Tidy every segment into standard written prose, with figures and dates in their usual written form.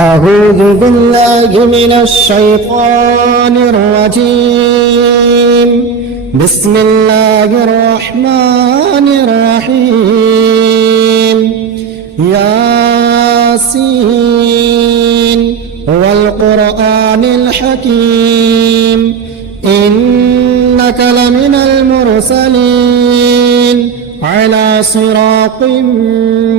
أعوذ بالله من الشيطان الرجيم. بسم الله الرحمن الرحيم. ياسين والقرآن الحكيم إنك لمن المرسلين على صراط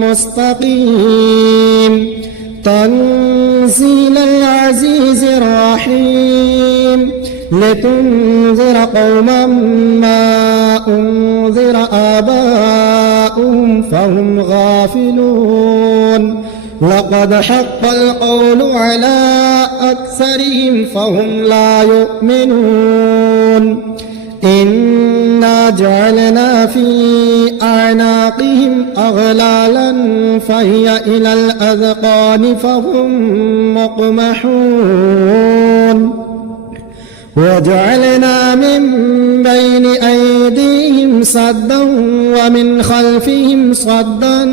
مستقيم تنزيل العزيز الرحيم لتنذر قوما ما أنذر آباؤهم فهم غافلون لقد حق القول على أكثرهم فهم لا يؤمنون إنا جعلنا في أعناقهم أغلالا فهي إلى الأذقان فهم مقمحون وجعلنا من بين أيديهم صدا ومن خلفهم صدا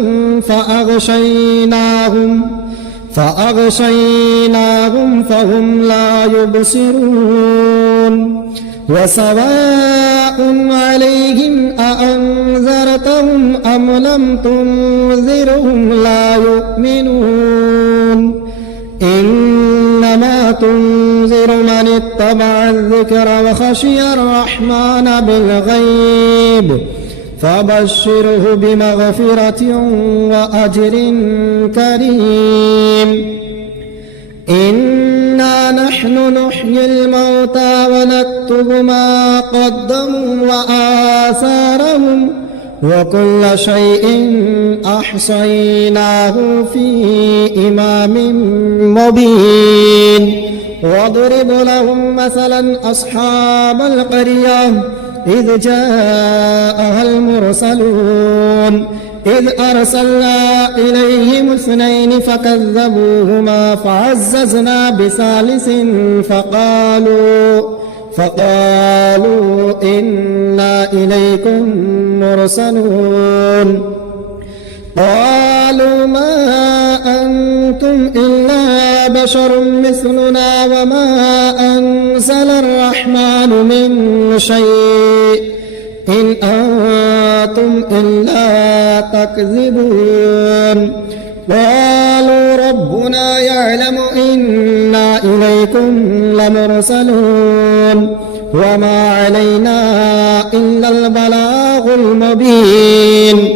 فأغشيناهم فهم لا يبصرون وسواء عليهم أأنذرتهم أم لم تنذرهم لا يؤمنون إنما تنذر من اتبع الذكر وخشي الرحمن بالغيب فبشره بمغفرة وأجر كريم إنا نحن نحيي الموتى ونكتب ما قدموا وآثارهم وكل شيء أحصيناه في إمام مبين واضرب لهم مثلا أصحاب القرية إذ جاءها المرسلون إذ أرسلنا إليهم 2 فكذبوهما فعززنا بثالث فقالوا إنا إليكم مرسلون قالوا ما أنتم إلا بشر مثلنا وما أنزل الرحمن من شيء إن أنتم إلا تكذبون قالوا ربنا يعلم إنا إليكم لمرسلون وما علينا إلا البلاغ المبين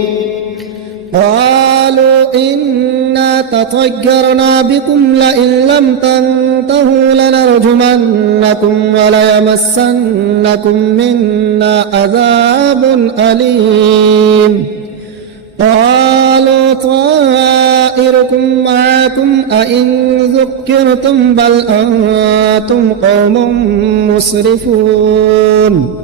قالوا إنا تطيرنا بكم لئن لم تنتهوا لنرجمنكم وليمسنكم منا عذاب أليم قالوا طائركم معكم أئن ذكرتم بل أنتم قوم مسرفون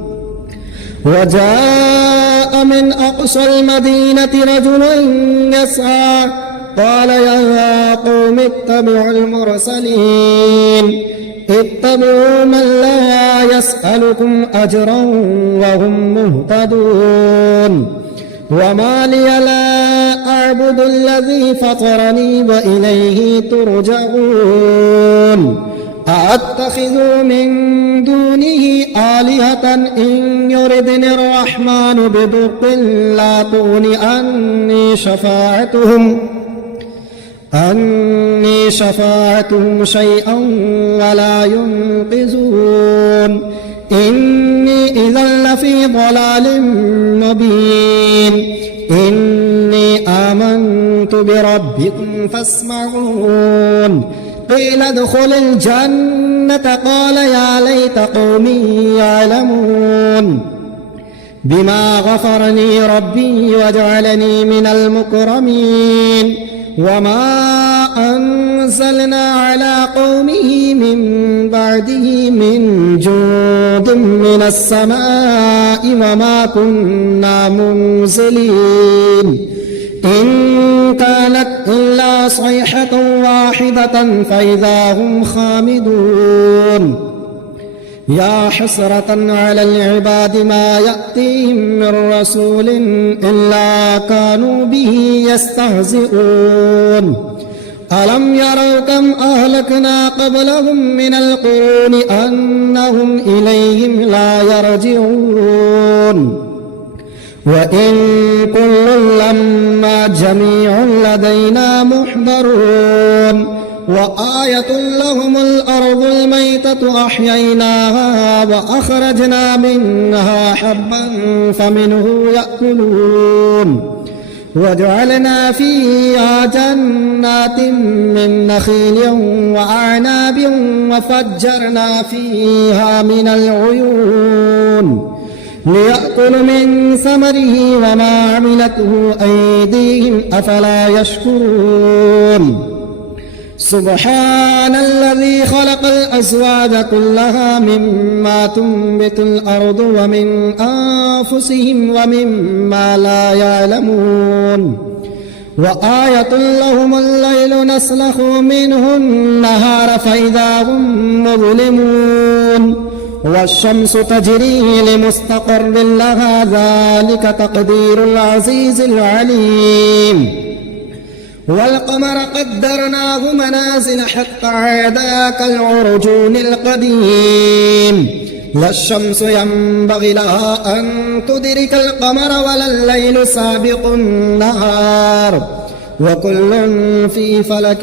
وجاء من أقصى المدينة رجل يسعى قال يا قوم اتبعوا المرسلين اتبعوا من لا يسألكم أجرا وهم مهتدون وما لي لا أعبد الذي فطرني وإليه ترجعون أأتخذ من دونه آلهة إن يردني الرحمن بضر لا تغن عني شفاعتهم شيئا ولا ينقذون إني إذا لفي ضلال مبين إني آمنت بربكم فاسمعون قيل ادخل الجنة قال يا ليت قومي يعلمون بما غفرني ربي وجعلني من المكرمين وما أنزلنا على قومه من بعده من جود من السماء وما كنا منزلين إن كانت إلا صيحة واحدة فإذا هم خامدون يا حسرة على العباد ما يأتيهم من رسول إلا كانوا به يستهزئون ألم يروا كم أهلكنا قبلهم من القرون أنهم إليهم لا يرجعون وإن كل لما جميع لدينا محضرون وآية لهم الأرض الميتة أحييناها وأخرجنا منها حبا فمنه يأكلون وجعلنا فيها جنات من نخيل وأعناب وفجرنا فيها من العيون ليأكل من ثمره وما عملته أيديهم أفلا يشكرون سبحان الذي خلق الأزواج كلها مما تنبت الأرض ومن أنفسهم ومما لا يعلمون وآية لهم الليل نسلخ منه النهار فإذا هم مظلمون والشمس تجري لمستقر لها ذلك تقدير العزيز العليم والقمر قدرناه منازل حتى عاد كالعرجون القديم لا الشمس ينبغي لها أن تدرك القمر ولا الليل سابق النهار وكل في فلك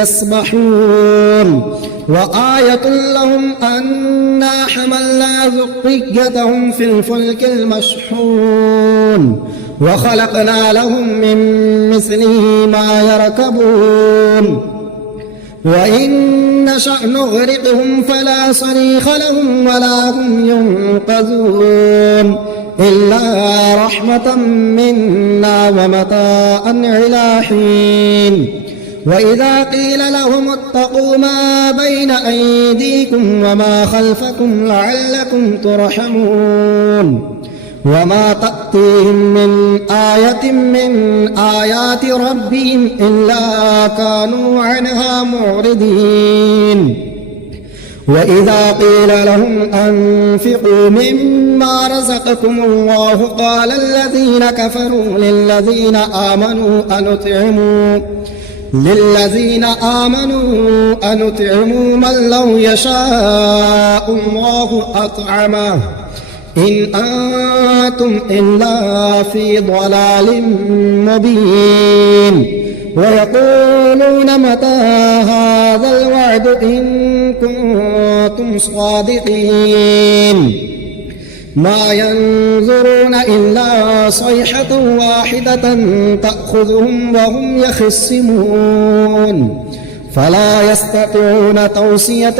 يسبحون وآية لهم أنا حملنا ذريتهم في الفلك المشحون وخلقنا لهم من مثله ما يركبون وإن نشأ نغرقهم فلا صريخ لهم ولا هم ينقذون إلا رحمة منا ومتاعا إلى حين وإذا قيل لهم اتقوا ما بين أيديكم وما خلفكم لعلكم ترحمون وما تأتيهم من آية من آيات ربهم إلا كانوا عنها معرضين وإذا قيل لهم أنفقوا مما رزقكم الله قال الذين كفروا للذين آمنوا أنطعموا من لو يشاء الله أطعمه إن أنتم إلا في ضلال مبين ويقولون متى هذا الوعد إن كنتم صادقين ما ينظرون إلا صيحة واحدة تأخذهم وهم يخصمون فلا يستطيعون توصية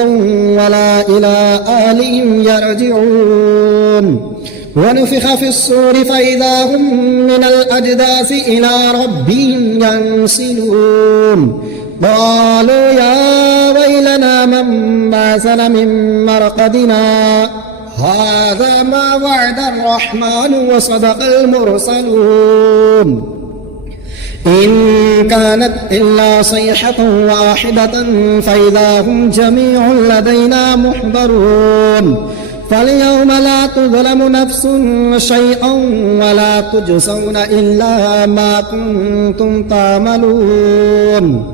ولا إلى أهلهم يرجعون ونفخ في الصور فإذا هم من الأجداث إلى ربهم ينسلون قالوا يا ويلنا من بعثنا من مرقدنا هذا ما وعد الرحمن وصدق المرسلون إن كانت إلا صيحة واحدة فإذا هم جميع لدينا محضرون فاليوم لا تظلم نفس شيئا ولا تجزون إلا ما كنتم تعملون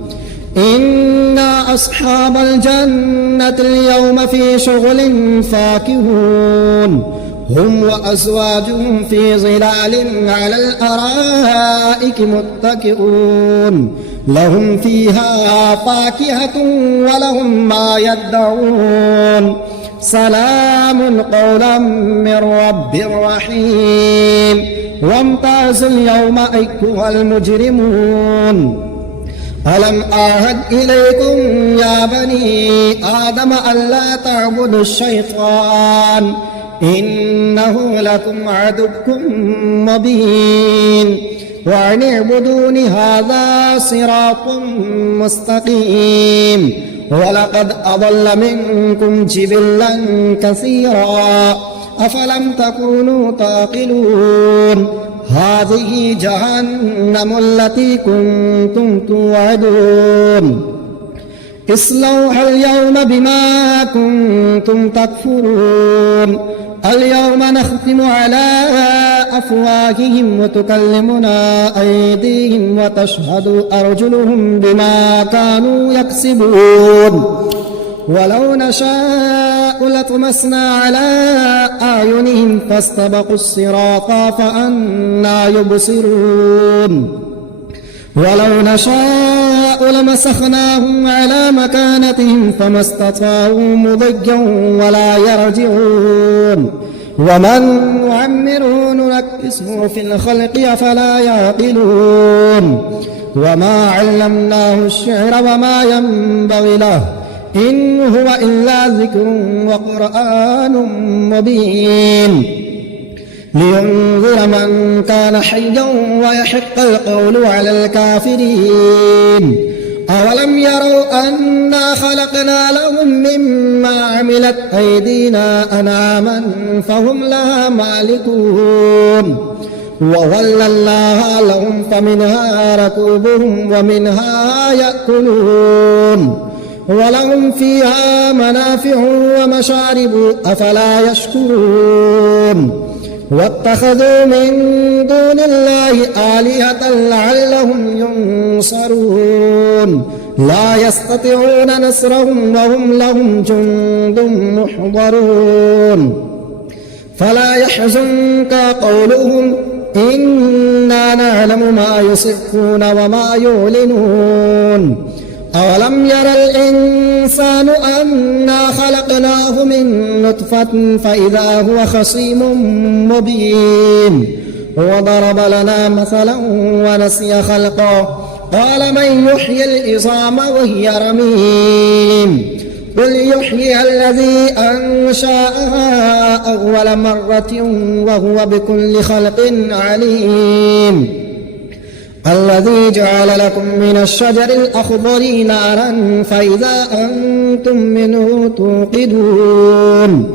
إن أصحاب الجنة اليوم في شغل فاكهون هم وأزواجهم في ظلال على الأرائك متكئون لهم فيها فاكهة ولهم ما يدعون سلام قولا من رب رحيم وامتازوا اليوم أيها المجرمون ألم أعهد إليكم يا بني آدم ألا تعبدوا الشيطان إنه لكم عدو مبين وأن اعبدون هذا صراط مستقيم ولقد أضل منكم جبلا كثيرا أفلم تكونوا تعقلون هذه جهنم التي كنتم توعدون اصلوها اليوم بما كنتم تكفرون اليوم نختم على أفواههم وتكلمنا أيديهم وتشهد أرجلهم بما كانوا يكسبون ولو نشاء لطمسنا على أعينهم فاستبقوا الصراط فأنى يبصرون ولو نشاء لمسخناهم على مكانتهم فما استطاعوا مضيا ولا يرجعون ومن نعمره ننكسه في الخلق أفلا يعقلون وما علمناه الشعر وما ينبغي له إن هو إلا ذكر وقرآن مبين لينذر من كان حيا ويحق القول على الكافرين أولم يروا أنا خلقنا لهم مما عملت أيدينا أنعاما فهم لها مالكون وظللناها لهم فمنها ركوبهم ومنها يأكلون ولهم فيها منافع ومشارب أفلا يشكرون واتخذوا من دون الله آلهة لعلهم ينصرون لا يستطيعون نصرهم وهم لهم جند محضرون فلا يحزنك قولهم إنا نعلم ما يسرون وما يعلنون أولم ير الإنسان أنا خلقناه من نطفة فإذا هو خصيم مبين وضرب لنا مثلا ونسي خلقه قال من يحيي العظام وهي رميم قل يحييها الذي أنشأها أول مرة وهو بكل خلق عليم الذي جعل لكم من الشجر الأخضر نارا فإذا أنتم منه توقدون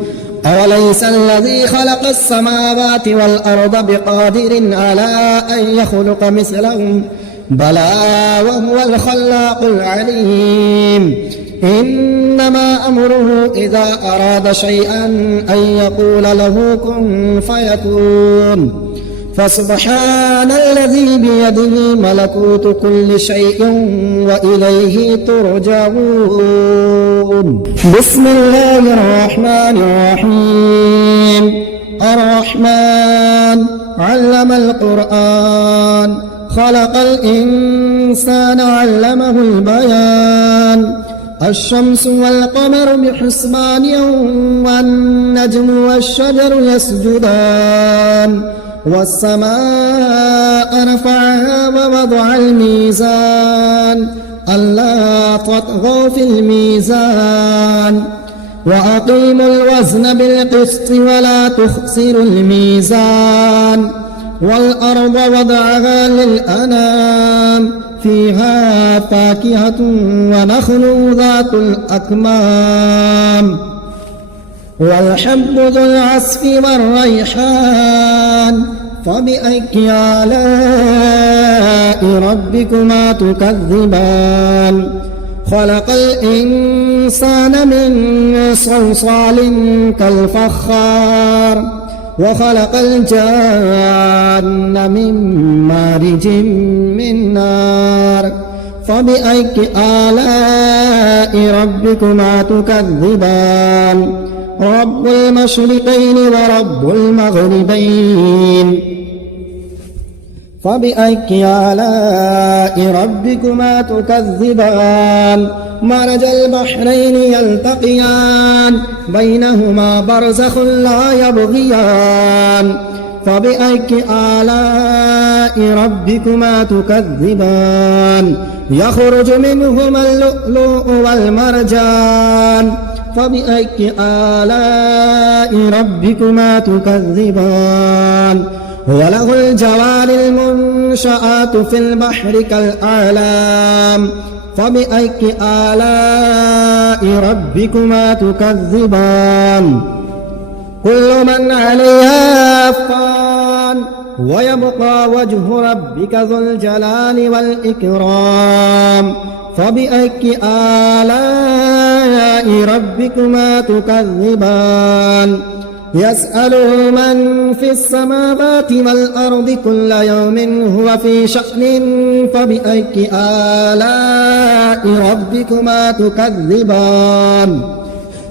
أوليس الذي خلق السماوات والأرض بقادر على أن يخلق مثلهم بلى وهو الخلاق العليم إنما أمره إذا أراد شيئا أن يقول له كن فيكون فسبحان الذي بيده ملكوت كل شيء وإليه ترجعون بسم الله الرحمن الرحيم الرحمن علم القرآن خلق الإنسان علمه البيان الشمس والقمر بحسبان والنجم والشجر يسجدان والسماء رفعها ووضع الميزان ألا تطغوا في الميزان وأقيموا الوزن بالقسط ولا تخسروا الميزان والأرض وضعها للأنام فيها فاكهة ونخل ذات الأكمام والحب ذو العصف والريحان فبأي آلاء ربكما تكذبان خلق الإنسان من صلصال كالفخار وخلق الجان من مارج من نار فبأي آلاء ربكما تكذبان رب المشرقين ورب المغربين فبأي آلاء ربكما تكذبان مرج البحرين يلتقيان بينهما برزخ لا يبغيان فبأي آلاء ربكما تكذبان يخرج منهما اللؤلؤ والمرجان فبأي آلاء ربكما تكذبان وله الجوار المنشآت في البحر كالأعلام فبأي آلاء ربكما تكذبان كل من عليها فان ويبقى وجه ربك ذو الجلال والإكرام فبأي آلاء ربكما تكذبان يسأله من في السماوات والأرض كل يوم هو في شأن فبأي آلاء ربكما تكذبان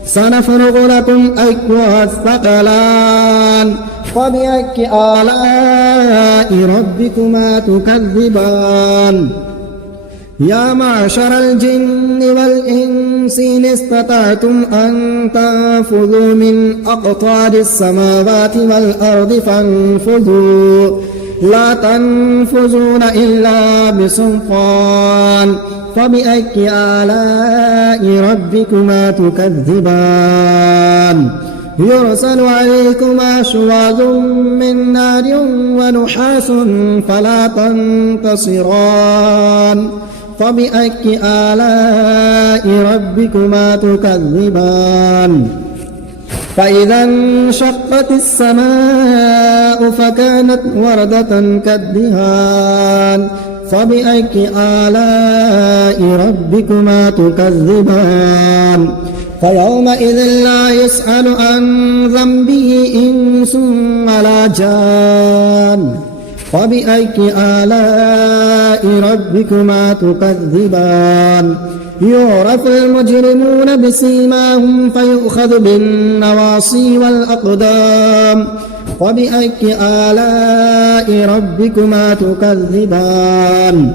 سنفرغ لكم أيها الثقلان فبأي آلاء ربكما تكذبان يا معشر الجن والإنس إن استطعتم أن تنفذوا من أقطار السماوات والأرض فانفذوا لا تنفذون إلا بسلطان فبأي آلاء ربكما تكذبان يرسل عليكما شواظ من نار ونحاس فلا تنتصران فبأي آلاء ربكما تكذبان فإذا انشقت السماء فكانت وردة كالدهان فبأي آلاء ربكما تكذبان فيومئذ لا يسأل عن ذنبه إنس ولا جان فبأي آلاء ربكما تكذبان يعرف المجرمون بسيماهم فيؤخذ بالنواصي والأقدام فبأي آلاء ربكما تكذبان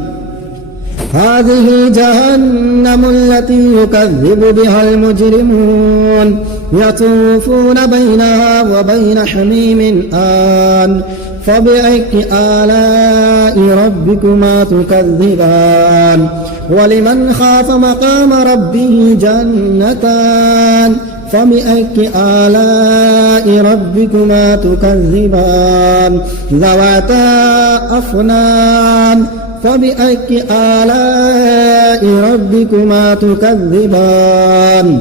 هذه جهنم التي يكذب بها المجرمون يطوفون بينها وبين حميم آن فبأي آلاء ربكما تكذبان ولمن خاف مقام ربه جنتان فبأي آلاء ربكما تكذبان ذواتا أفنان فبأي آلاء ربكما تكذبان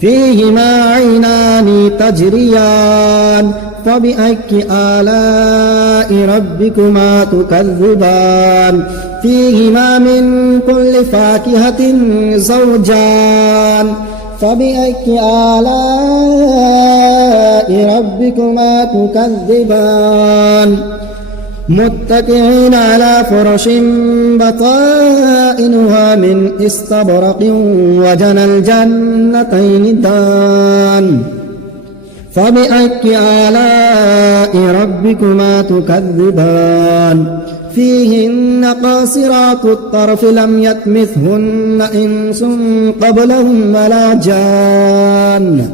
فيهما عينان تجريان فبأي آلاء ربكما تكذبان فيهما من كل فاكهة زوجان فبأي آلاء ربكما تكذبان متكئين على فرش بطائنها من استبرق وجنى الجنتين دان فبأي آلاء ربكما تكذبان فيهن قاصرات الطرف لم يطمثهن إنس قبلهم ولا جان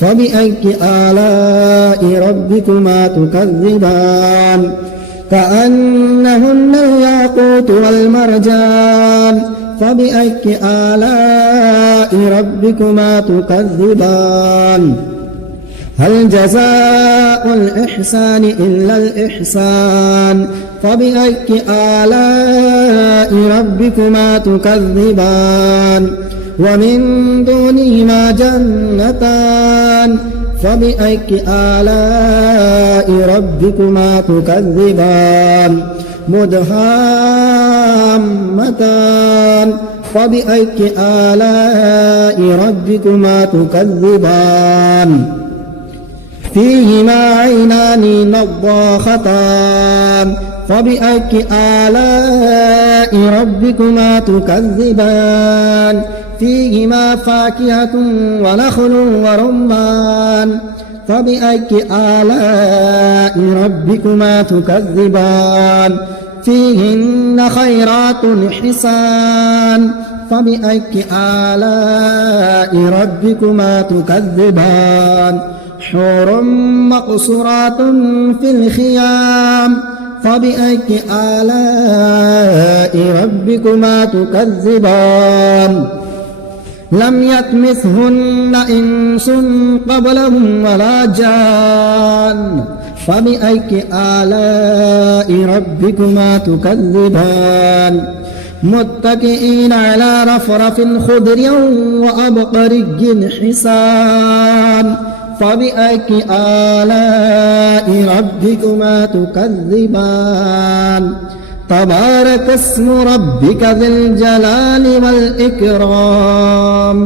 فبأي آلاء ربكما تكذبان كأنهن الياقوت والمرجان فبأي آلاء ربكما تكذبان هل جزاء الإحسان إلا الإحسان فبأي آلاء ربكما تكذبان ومن دونهما جنتان فبأي آلاء ربكما تكذبان مدهامتان فبأي آلاء ربكما تكذبان فيهما عينان نضاختان فبأي آلاء ربكما تكذبان فيهما فاكهة ونخل ورمان فبأي آلاء ربكما تكذبان فيهن خيرات حسان فبأي آلاء ربكما تكذبان حور مقصورات في الخيام فبأي آلاء ربكما تكذبان لم يطمثهن إنس قبلهم ولا جان فبأي آلاء ربكما تكذبان متكئين على رفرف خضر وأبقري حسان فبأي آلاء ربكما تكذبان تبارك اسم ربك ذي الجلال والإكرام.